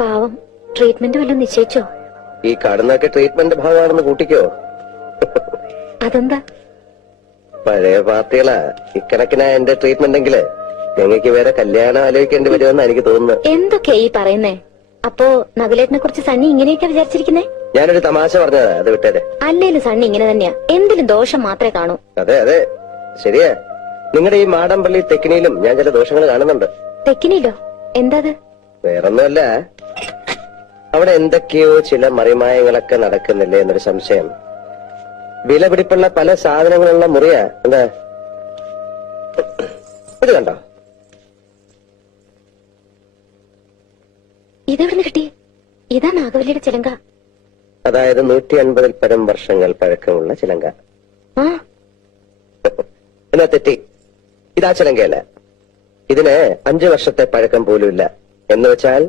പാവം ട്രീറ്റ്മെന്റ് വല്ലതും നിശ്ചയിച്ചോ? ഈ കാണുന്നൊക്കെ ട്രീറ്റ്മെന്റ് ഭാഗമാണെന്ന് കൂട്ടിക്കോ. അതെന്താ? പഴയ പാർട്ടികളാ ഇക്കണക്കിനാ എന്റെ ട്രീറ്റ്മെന്റ് എങ്കില് ഞങ്ങൾക്ക് വേറെ കല്യാണം ആലോചിക്കേണ്ടി വരുമെന്ന് എനിക്ക് തോന്നുന്നു. എന്തൊക്കെയാ ഈ പറയുന്നേ? അപ്പോ നകുലേട്ടനെ കുറിച്ച് സണ്ണി ഇങ്ങനെയൊക്കെ വിചാരിച്ചിരിക്കുന്നേ? ഞാനൊരു തമാശ പറഞ്ഞതാ, അത് വിട്ടേരെ. അല്ലേലും സണ്ണി ഇങ്ങനെ തന്നെയാ, എന്തിലും ദോഷം മാത്രമേ കാണൂ. അതെ അതെ ശരിയാ. നിങ്ങളുടെ ഈ മാടമ്പള്ളി തെക്കിനിയിലും ഞാൻ ചില ദോഷങ്ങൾ കാണുന്നുണ്ട്. തെക്കിനില്ലോ? എന്താ? വേറൊന്നുമല്ല, അവിടെ എന്തൊക്കെയോ ചില മറിമായങ്ങളൊക്കെ നടക്കുന്നില്ലേ എന്നൊരു സംശയം. വിലപിടിപ്പുള്ള പല സാധനങ്ങളുള്ള മുറിയാ. എന്താ ഇത് കണ്ടോ? ഇതെവിടുന്ന് കിട്ടി? ഇതാ നാഗവല്ലിയുടെ ചിലങ്ക. അതായത് 150-ൽ പരം വർഷങ്ങൾ പഴക്കമുള്ള ചിലങ്ക. ആ എന്നാ തെറ്റി, ഇതാ ചിലങ്കയല്ല. ഇതിന് 5 വർഷത്തെ പഴക്കം പോലുമില്ല. എന്ന് വെച്ചാൽ